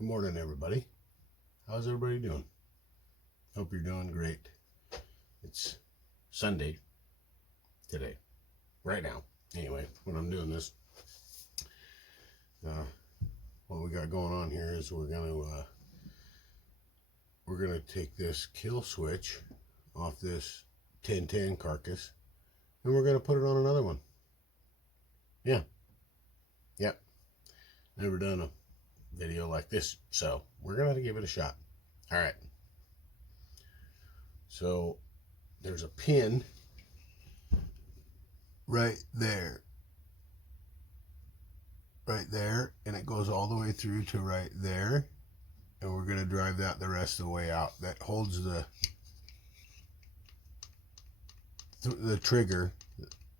Good morning, everybody. How's everybody doing? Hope you're doing great. It's Sunday today, right now. Anyway, when I'm doing this, what we got going on here is we're gonna take this kill switch off this 1010 carcass, and we're gonna put it on another one. Yeah. Yep. Never done a video like this, so we're gonna have to give it a shot. All right, so there's a pin right there, and it goes all the way through to right there, and we're gonna drive that the rest of the way out. That holds the trigger,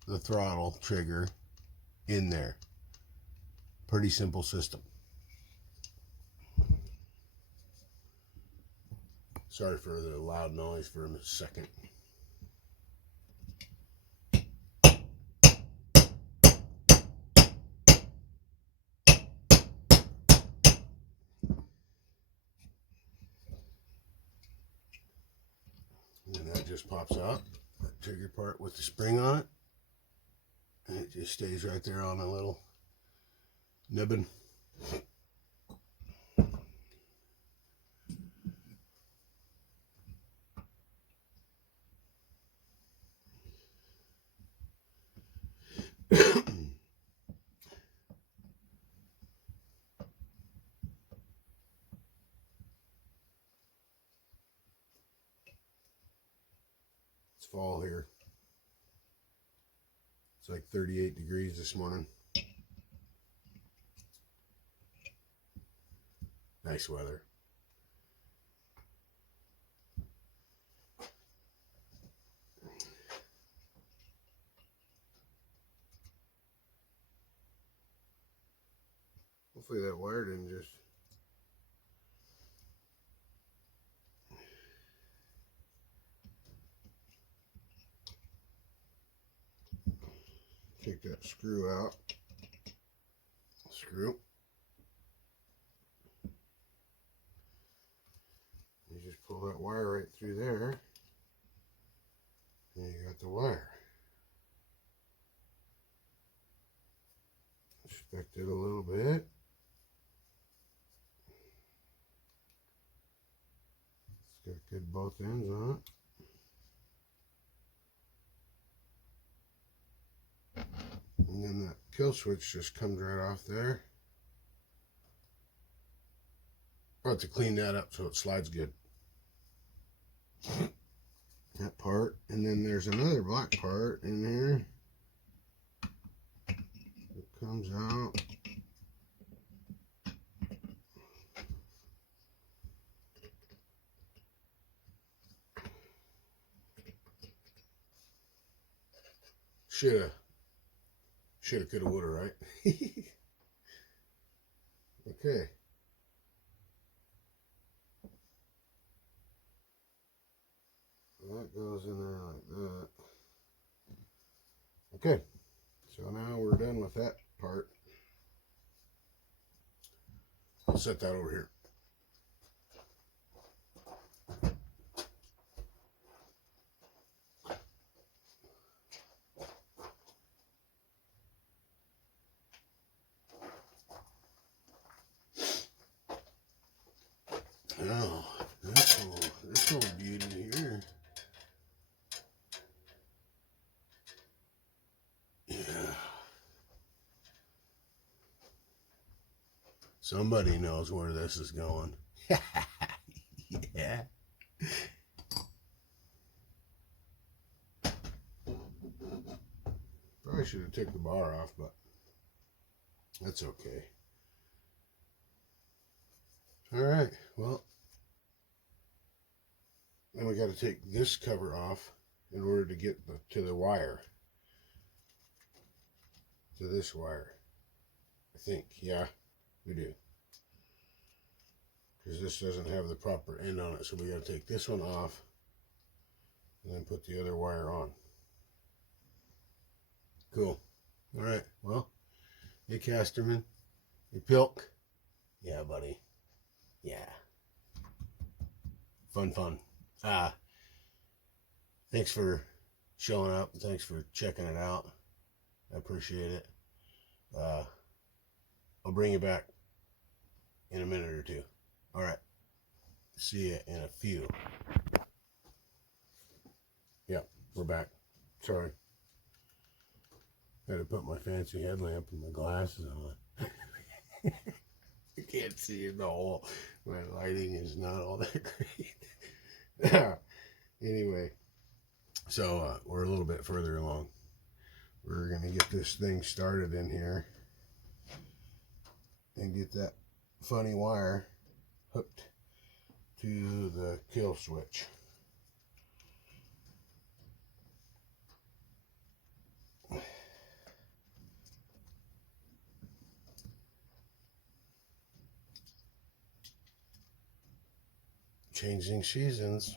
the throttle trigger in there. Pretty simple system. Sorry for the loud noise for a second. And that just pops out, that trigger part with the spring on it. And it just stays right there on a little nibbin. It's fall here. It's like 38 degrees this morning. Nice weather. Hopefully that wire didn't just take that screw out. Screw. You just pull that wire right through there, and you got the wire. Inspect it a little bit. It's got good both ends on it. And then that kill switch just comes right off there. I'll have to clean that up so it slides good. That part, and then there's another black part in here. It comes out. Shoulda, coulda, woulda, right? Okay. That goes in there like that. Okay, so now we're done with that part. I'll set that over here. Now, this old beauty here. Yeah. Somebody knows where this is going. Yeah. Probably should have took the bar off, but that's okay. All right, well, then we got to take this cover off in order to get to the wire. To this wire. I think, yeah, we do. Because this doesn't have the proper end on it, so we got to take this one off and then put the other wire on. Cool. All right, well, hey Casterman, hey Pilk. Yeah, buddy. Yeah. Fun. Thanks for showing up. Thanks for checking it out. I appreciate it. I'll bring you back in a minute or two. All right. See you in a few. Yep, we're back. Sorry. Had to put my fancy headlamp and my glasses on. You can't see in the hole. My lighting is not all that great. Anyway, so we're a little bit further along. We're going to get this thing started in here and get that funny wire hooked to the kill switch. Changing seasons.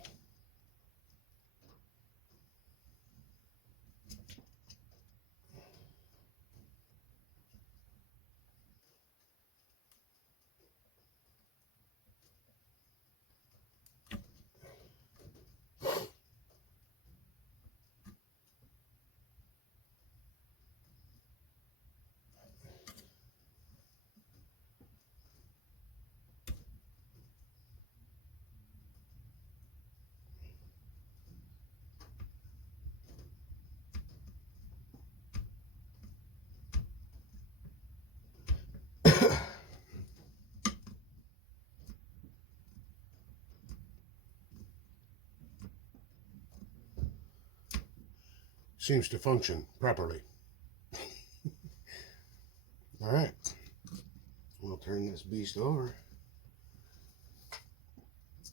Seems to function properly. All right, we'll turn this beast over,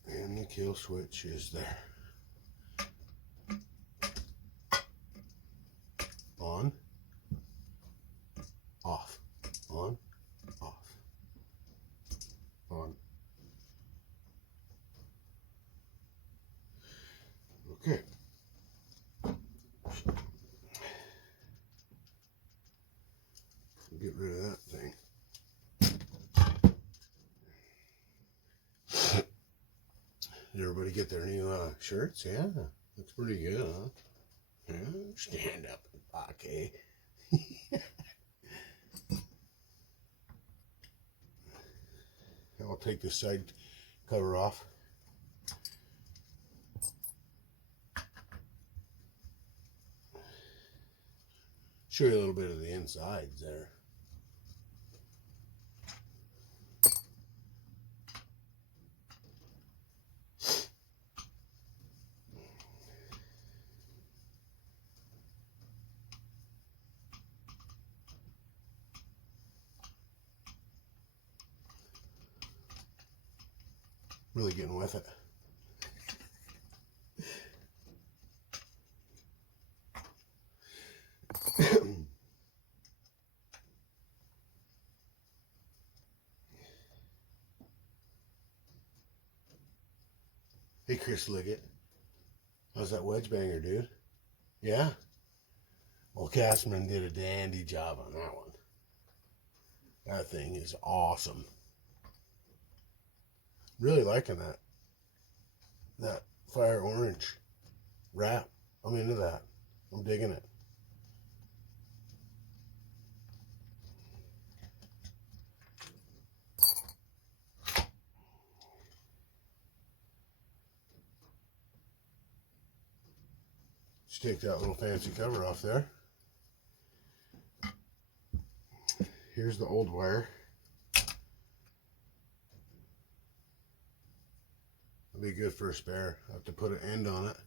and the kill switch is there. On, off, on, off, on. Okay. Get rid of that thing. Did everybody get their new shirts? Yeah, looks pretty good, huh? Yeah, stand up and talk, eh? I'll take this side cover off. Show you a little bit of the insides there. Really getting with it. Hey, Chris Liggett. How's that wedge banger, dude? Yeah? Well, Casterman did a dandy job on that one. That thing is awesome. Really liking that fire orange wrap. I'm into that. I'm digging it. Just take that little fancy cover off there. Here's the old wire. It'll be good for a spare. I have to put an end on it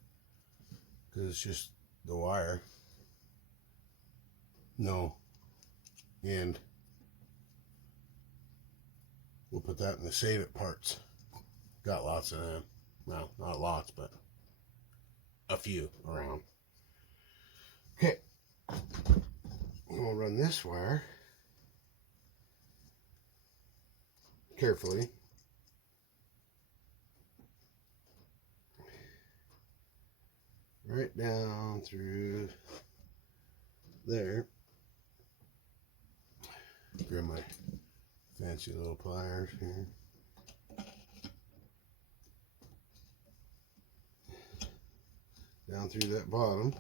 because it's just the wire. No end. We'll put that in the save it parts. Got lots of them. Well, not lots, but a few around. Okay. We'll run this wire carefully. Right down through there. Grab my fancy little pliers here. down through that bottom.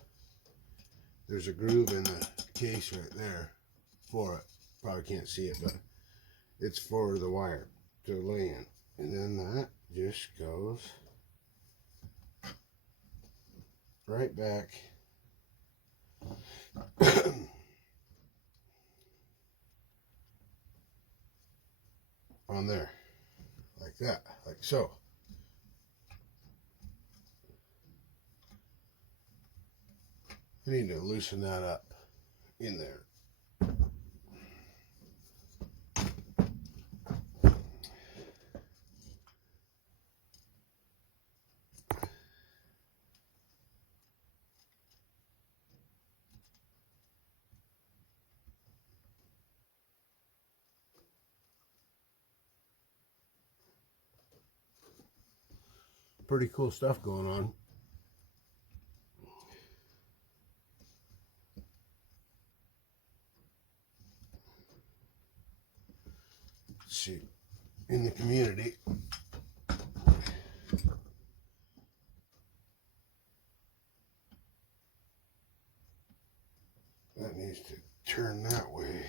There's a groove in the case right there for it. Probably can't see it, but it's for the wire to lay in. And then that just goes right back on there, like that, like so. I need to loosen that up in there. Pretty cool stuff going on. Let's see, in the community, that needs to turn that way.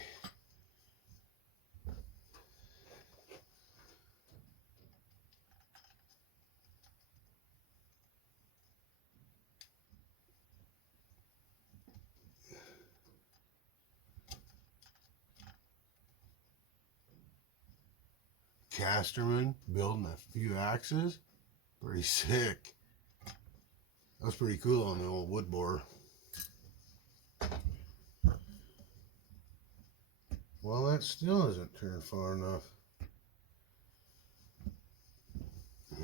Casterman building a few axes. Pretty sick. That was pretty cool on the old wood borer. Well, that still hasn't turned far enough.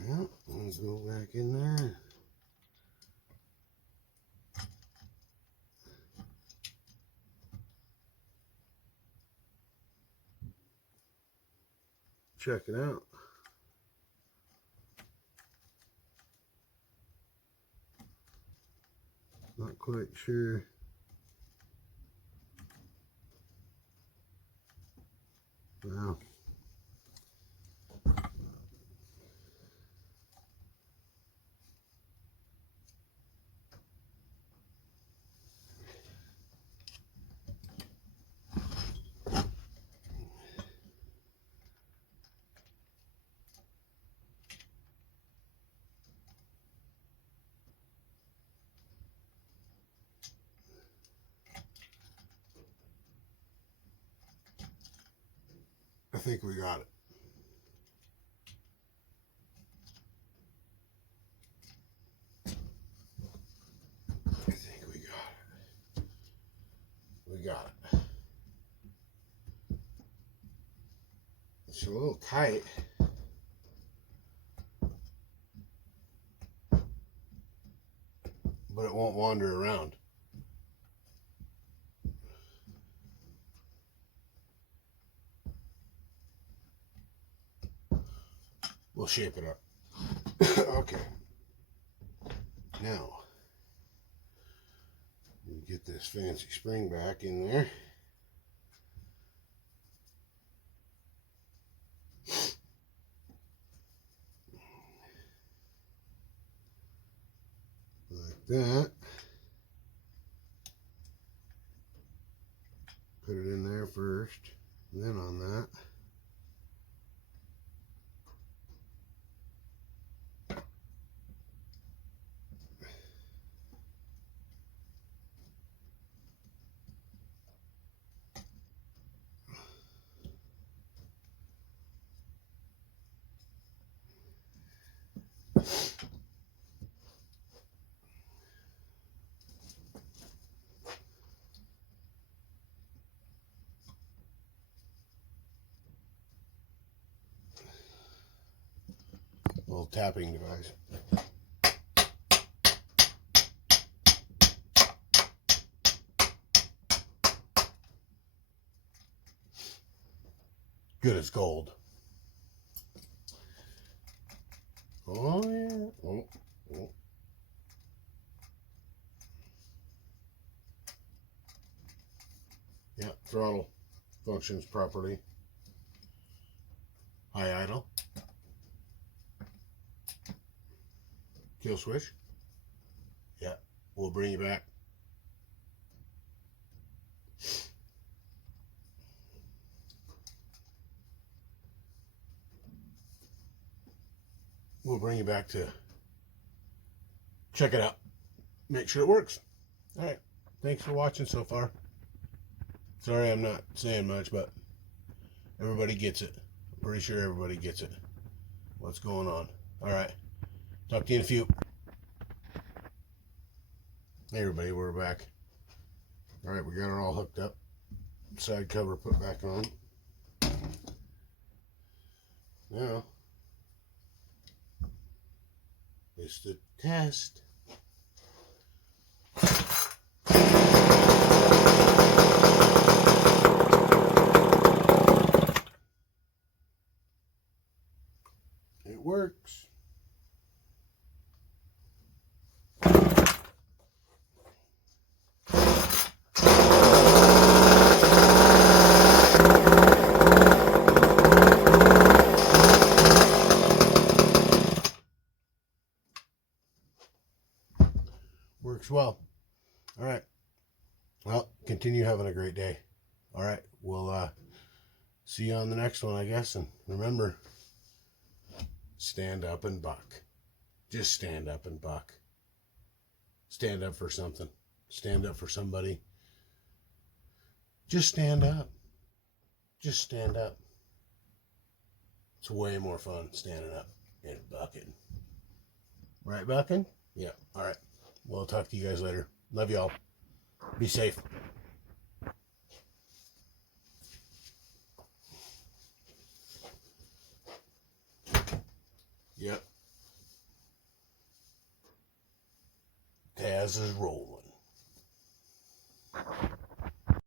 Yeah, let's go back in there. Check it out. Not quite sure. Wow. I think we got it. I think we got it. We got it. It's a little tight. But it won't wander around. We'll shape it up. Okay. Now, we get this fancy spring back in there. Like that. Put it in there first, then on that. Little tapping device. Good as gold. Oh yeah. Oh, oh. Yeah, throttle functions properly. High idle. Kill switch. Yeah, We'll bring you back. We'll bring you back to check it out. Make sure it works. All right. Thanks for watching so far. Sorry I'm not saying much, but everybody gets it. I'm pretty sure everybody gets it. What's going on? All right. Talk to you in a few. Hey everybody, we're back. All right, we got it all hooked up. Side cover put back on. Now, it's the test. It works. Works well. All right. Well, continue having a great day. All right. We'll see you on the next one, I guess. And remember, stand up and buck. Just stand up and buck. Stand up for something. Stand up for somebody. Just stand up. Just stand up. It's way more fun standing up and bucking. Right, bucking? Yeah. All right. We'll talk to you guys later. Love y'all. Be safe. Yep. Taz is rolling.